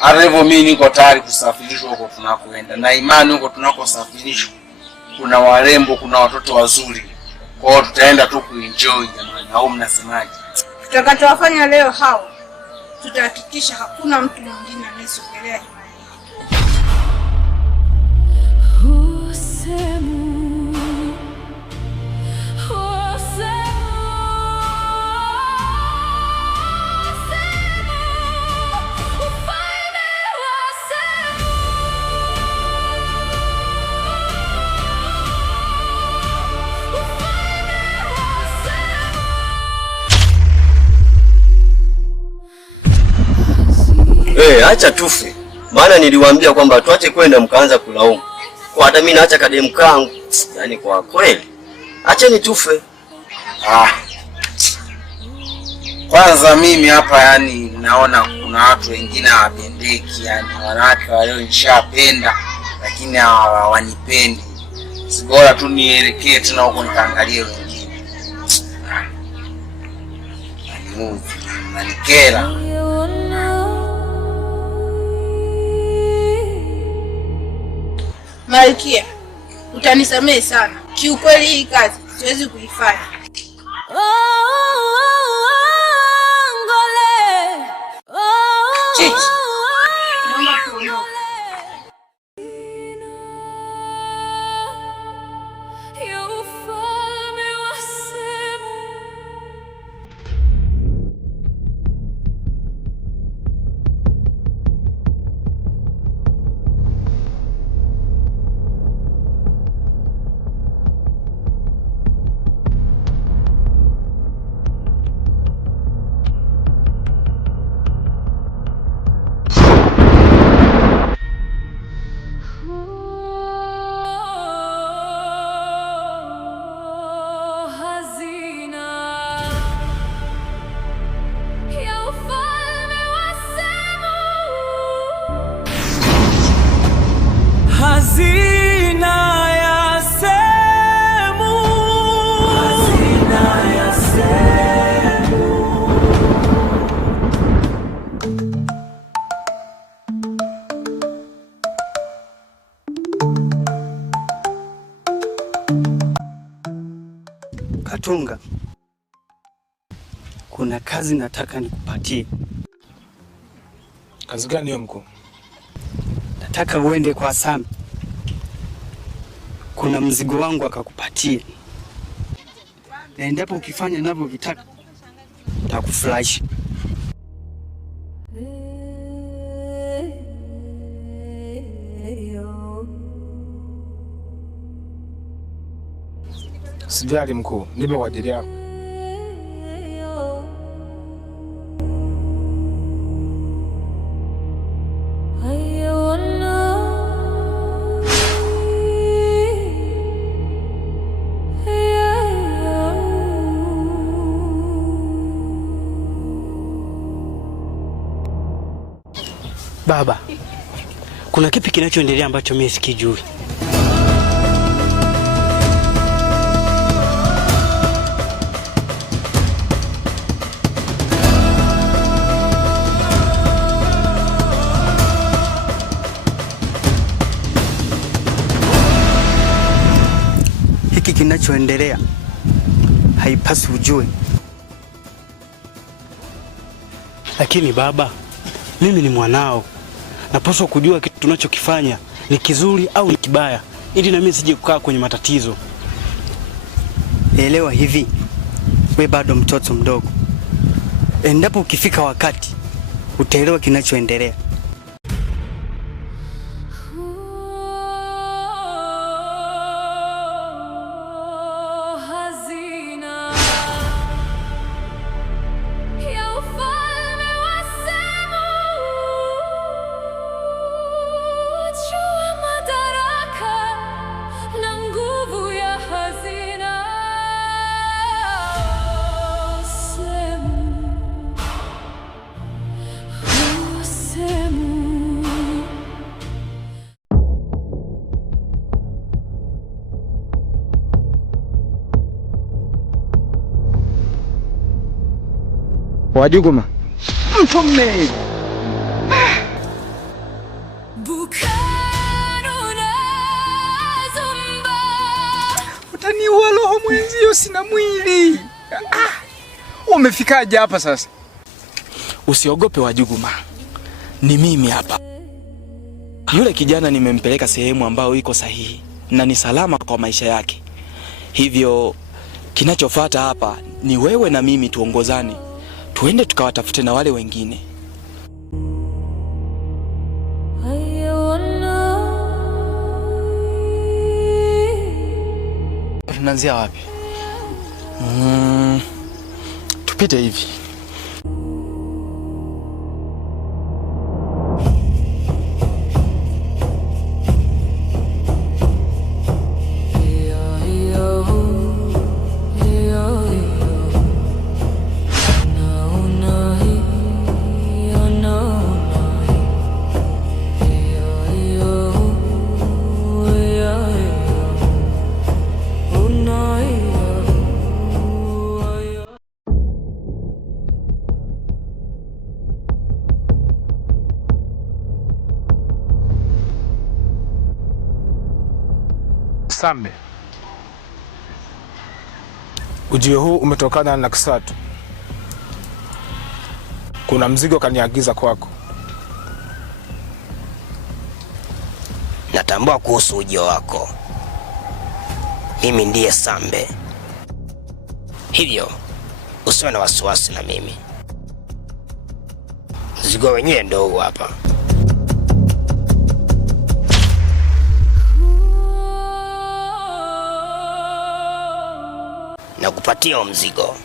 Hata hivyo mimi niko tayari kusafirishwa huko tunakoenda. Na imani huko tunakosafirishwa kuna warembo, kuna watoto wazuri. Kwa hiyo tutaenda tu kuenjoy jamani. Au mnasemaje? Tutakachowafanya leo hao, tutahakikisha hakuna mtu mwingine anayesogelea imani. Acha tufe. Maana niliwaambia kwamba tuache kwenda mkaanza kulaumu. Kwa hata mimi naacha kadem kangu. Yaani kwa kweli. Acha ni tufe. Kwanza mimi hapa yani naona kuna watu wengine hawapendeki, yani wanawake walio nishapenda lakini hawanipendi. Bora tu nielekee tena huko nikaangalie wengine. Nanikera. Malkia, utanisamehe sana. Kiukweli hii kazi siwezi kuifanya. Chichi. Katunga, kuna kazi nataka nikupatie. Kazi gani hiyo mkuu? Nataka uende kwa Sami. Kuna mzigo wangu akakupatie. Na endapo ukifanya ninavyovitaka, nitakufurahisha. Sijali mkuu, nipo kwa ajili yako. Baba, kuna kipi kinachoendelea ambacho mimi sikijui? Hiki kinachoendelea haipaswi ujue. Lakini baba, mimi ni mwanao. Napaswa kujua kitu tunachokifanya ni kizuri au ni kibaya, ili na mimi sije kukaa kwenye matatizo. Elewa hivi, we bado mtoto mdogo. Endapo ukifika wakati, utaelewa kinachoendelea. Wajuguma, Mtume. Utaniua roho mwenzio, sina mwili. Umefikaje hapa sasa? Usiogope Wajuguma, ni mimi hapa. Yule kijana nimempeleka sehemu ambayo iko sahihi na ni salama kwa maisha yake. Hivyo kinachofuata hapa ni wewe na mimi tuongozane, tuende tukawatafute na wale wengine. Tunaanzia wapi? Tupite hivi. Sambe, ujio huu umetokana na Kisatu. Kuna mzigo kaniagiza kwako. Natambua kuhusu ujio wako. Mimi ndiye Sambe, hivyo usiwe na wasiwasi na mimi. Mzigo wenyewe ndio huu hapa. Na kupatia mzigo,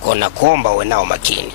kuna kuomba uwe nao makini.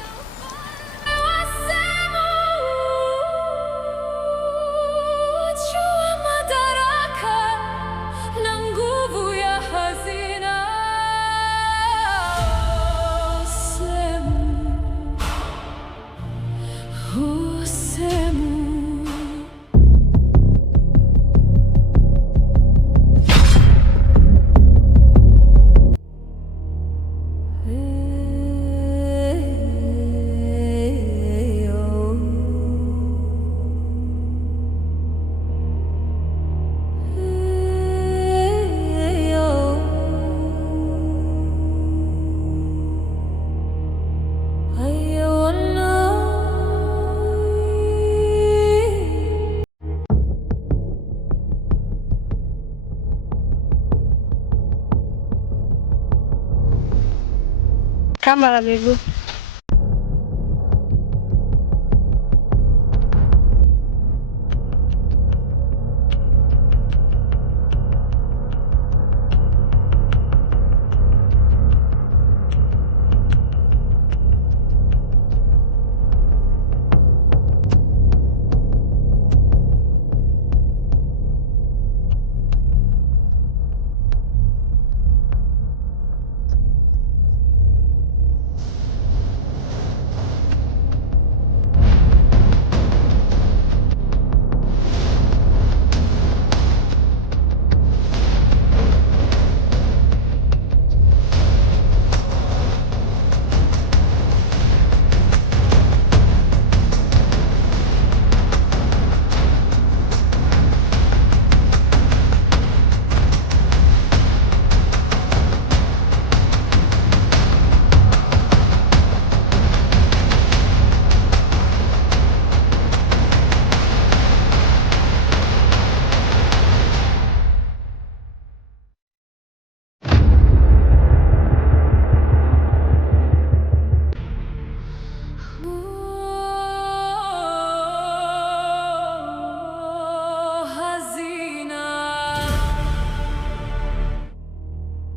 Kama la miguu.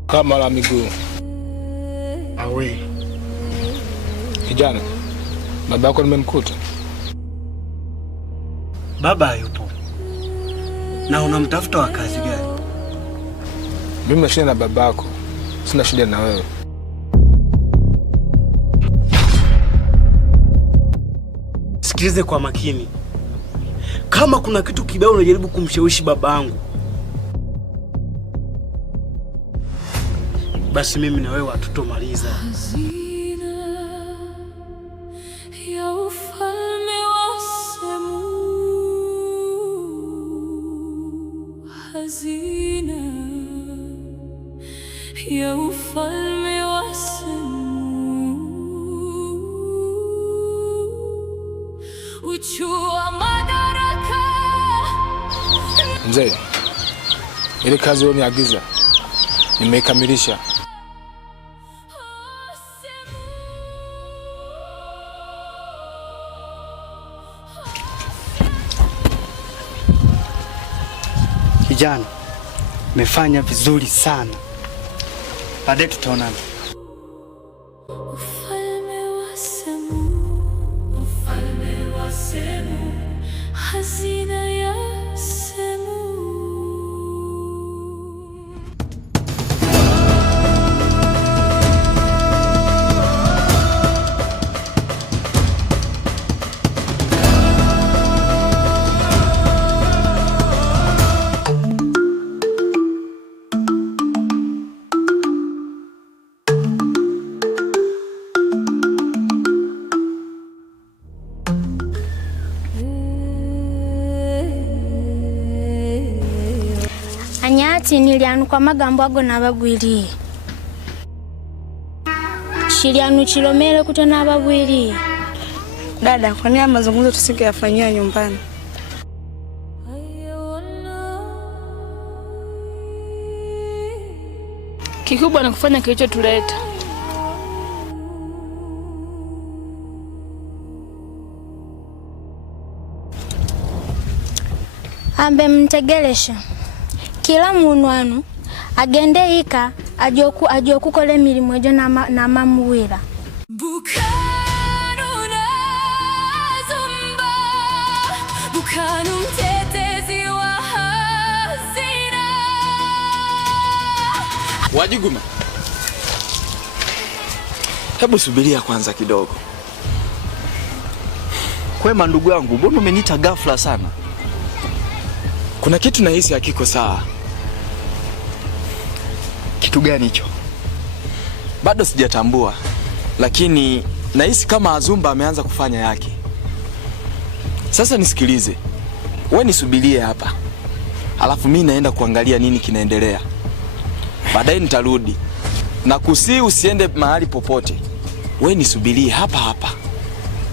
Kama la miguu. Awe. Kijana, baba yako nimemkuta. Baba yupo. Na unamtafuta wa kazi gani? Mimi na shida na babako. Sina shida na wewe. Sikilize kwa makini. Kama kuna kitu kibaya unajaribu kumshawishi babangu, basi mimi na wewe hatutomaliza. ya ufalme wa Semu, hazina ya ufalme wa Semu, uchua madaraka. Mzee, ile kazi uliniagiza nimeikamilisha. Kijana, umefanya vizuri sana. Baadaye tutaonana. Ufalme wa Semu, ufalme wa Semu, hazina ya Semu. Anyati nilianukwa magambo ago na babwili shilianu chilomele kutana babwili. Dada, kwa nini mazungumzo tusingeyafanyia nyumbani? Kikubwa ni kufanya kilichotuleta. Ambe mtegelesha kila munwanu agende ika ajokukole milimo ejo na mamuwira. Bukanu na Zumba, Bukanu mtetezi wa hazina. Wajuguma, hebu subiria kwanza kidogo. Kwema ndugu yangu, mbona umeniita ghafla sana? Kuna kitu nahisi hakiko sawa. Kitu gani hicho? Bado sijatambua, lakini nahisi kama Azumba ameanza kufanya yake. Sasa nisikilize, wewe nisubirie hapa, alafu mimi naenda kuangalia nini kinaendelea. Baadaye nitarudi. Na kusi usiende mahali popote, wewe nisubirie hapa hapa.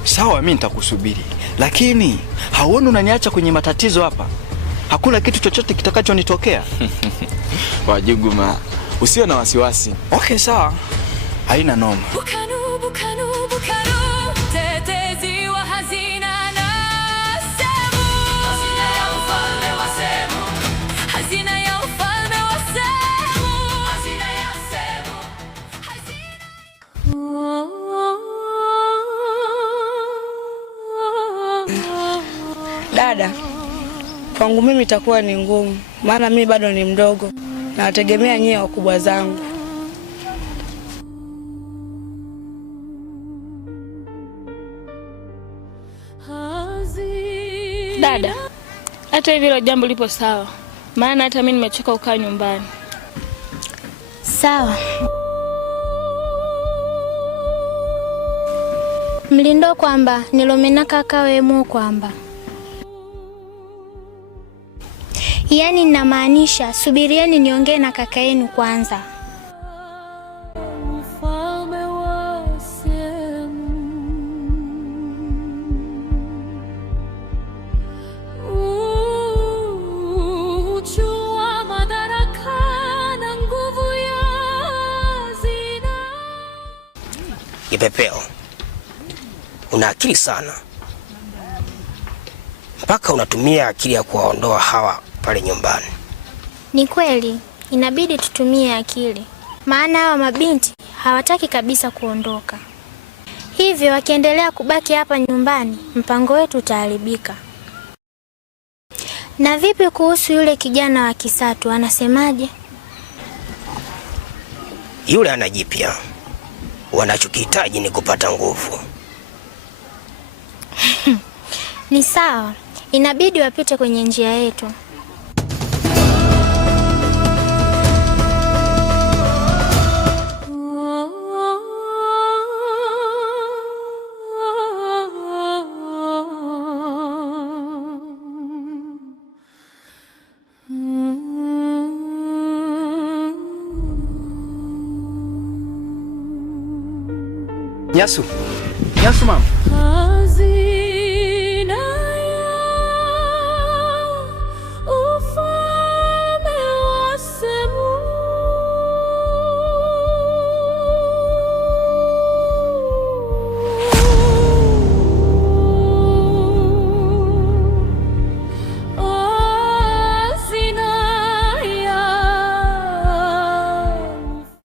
Sawa, mimi nitakusubiri, lakini hauoni unaniacha kwenye matatizo hapa? Hakuna kitu chochote kitakachonitokea. Wajuguma, usiwe na wasiwasi. Okay, sawa. Haina noma. Bukanu, Bukanu, Bukanu, mtetezi wa hazina na Semu. Hazina ya ufalme wa Semu. Hazina ya ufalme wa Semu. Hazina ya Semu. Dada, kwangu mimi itakuwa ni ngumu, maana mimi bado ni mdogo na nategemea nyie wakubwa zangu. Dada, hata hivi hilo jambo lipo sawa, maana hata mimi nimechoka kukaa nyumbani. Sawa. Mlindo kwamba nilomena kaka wemo kwamba, yaani ninamaanisha subirieni niongee na kaka yenu kwanza. Ufalme wa Semu, uchua madaraka na nguvu ya hazina. Kipepeo, una akili sana, mpaka unatumia akili ya kuwaondoa hawa pale nyumbani. Ni kweli, inabidi tutumie akili, maana hawa mabinti hawataki kabisa kuondoka. Hivyo wakiendelea kubaki hapa nyumbani, mpango wetu utaharibika. Na vipi kuhusu yule kijana wa Kisatu, anasemaje? Yule ana jipya, wanachokihitaji ni kupata nguvu. Ni sawa, inabidi wapite kwenye njia yetu. Nyasu. Nyasu mama.